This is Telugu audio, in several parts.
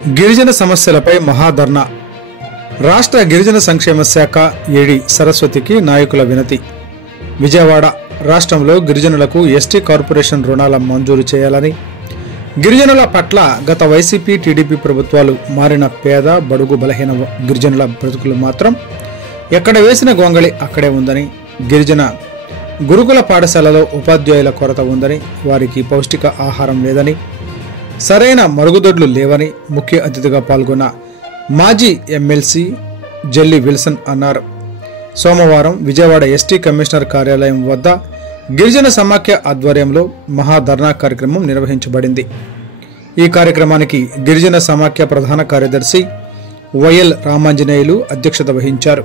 గిరిజన సమస్యలపై మహాధర్నా. రాష్ట్ర గిరిజన సంక్షేమ శాఖ ఏడి సరస్వతికి నాయకుల వినతి. విజయవాడ రాష్ట్రంలో గిరిజనులకు ఎస్టీ కార్పొరేషన్ రుణాల మంజూరు చేయాలని, గిరిజనుల పట్ల గత వైసీపీ టీడీపీ ప్రభుత్వాలు మారిన పేద బడుగు బలహీన గిరిజనుల బ్రతుకులు మాత్రం ఎక్కడ వేసిన గొంగళి అక్కడే ఉందని, గిరిజన గురుకుల పాఠశాలలో ఉపాధ్యాయుల కొరత ఉందని, వారికి పౌష్టిక ఆహారం లేదని, సరైన మరుగుదొడ్లు లేవని ముఖ్య అతిథిగా పాల్గొన్న మాజీ ఎమ్మెల్సీ జెల్లి విల్సన్ అన్నారు. సోమవారం విజయవాడ ఎస్టీ కమిషనర్ కార్యాలయం వద్ద గిరిజన సమాఖ్య ఆధ్వర్యంలో మహాధర్నా కార్యక్రమం నిర్వహించబడింది. ఈ కార్యక్రమానికి గిరిజన సమాఖ్య ప్రధాన కార్యదర్శి వైఎల్ రామాంజనేయులు అధ్యక్షత వహించారు.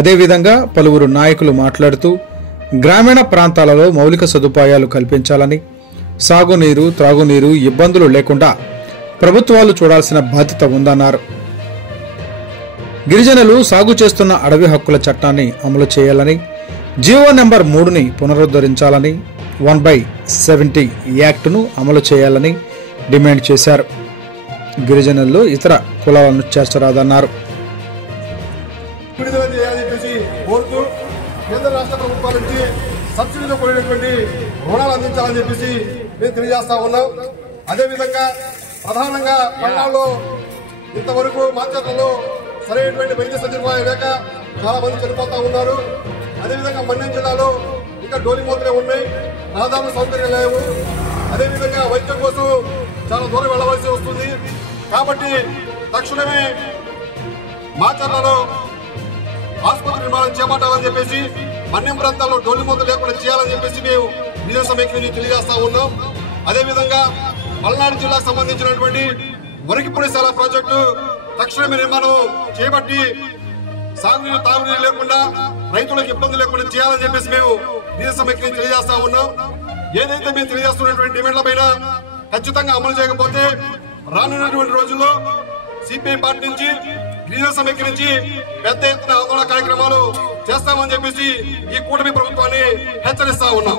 అదేవిధంగా పలువురు నాయకులు మాట్లాడుతూ గ్రామీణ ప్రాంతాలలో మౌలిక సదుపాయాలు కల్పించాలని, సాగునీరు త్రాగునీరు ఇబ్బందులు లేకుండా ప్రభుత్వాలు చూడాల్సిన బాధ్యత ఉందన్నారు. గిరిజనులు సాగు చేస్తున్న అడవి హక్కుల చట్టాన్ని అమలు చేయాలని, జీవో నెంబర్ 3ని పునరుద్ధరించాలని, 1/70 యాక్టును అమలు చేయాలని డిమాండ్ చేశారు. గిరిజనుల్లో ఇతర కులాలను చేర్చరాదన్నారు. కేంద్ర రాష్ట్ర ప్రభుత్వాల నుంచి సబ్సిడీలో కూడినటువంటి రుణాలు అందించాలని చెప్పేసి మేము తెలియజేస్తా ఉన్నాం. అదేవిధంగా ప్రధానంగా పల్నాడులో ఇంతవరకు మార్కెట్లలో సరైనటువంటి వైద్య సదుపాయం లేక చాలా మంది చనిపోతా ఉన్నారు. అదేవిధంగా మన్యం జిల్లాలో ఇంకా డోలిమూతలే ఉన్నాయి, రహదారుల సౌకర్యం లేవు. అదేవిధంగా వైద్యం కోసం చాలా దూరం వెళ్లవలసి వస్తుంది. కాబట్టి తక్షణమే మార్కెట్లలో ఆసుపత్రి నిర్మాణం చేపట్టాలని చెప్పేసి, మన్యం ప్రాంతాల్లో డోలిమూత లేకుండా చేయాలని చెప్పేసి మేము గిరిజన సమైక్య నుంచి తెలియజేస్తా ఉన్నాం. అదేవిధంగా పల్నాడు జిల్లాకు సంబంధించినటువంటి వరికిపూడిశాల ప్రాజెక్టు తక్షణమే నిర్మాణం చేపట్టి సాగునీరు తాగునీరు లేకుండా రైతులకు ఇబ్బంది లేకుండా చేయాలని చెప్పేసి మేము గిరిజన సమైక్య నుంచి తెలియజేస్తా ఉన్నాం. ఏదైతే మేము తెలియజేస్తున్నటువంటి డిమాండ్ల పైన ఖచ్చితంగా అమలు చేయకపోతే రానున్నటువంటి రోజుల్లో సిపిఐ పార్టీ నుంచి గిరిజన సమైక్య నుంచి పెద్ద ఎత్తున ఆందోళన కార్యక్రమాలు చేస్తామని చెప్పేసి ఈ కూటమి ప్రభుత్వాన్ని హెచ్చరిస్తా ఉన్నాం.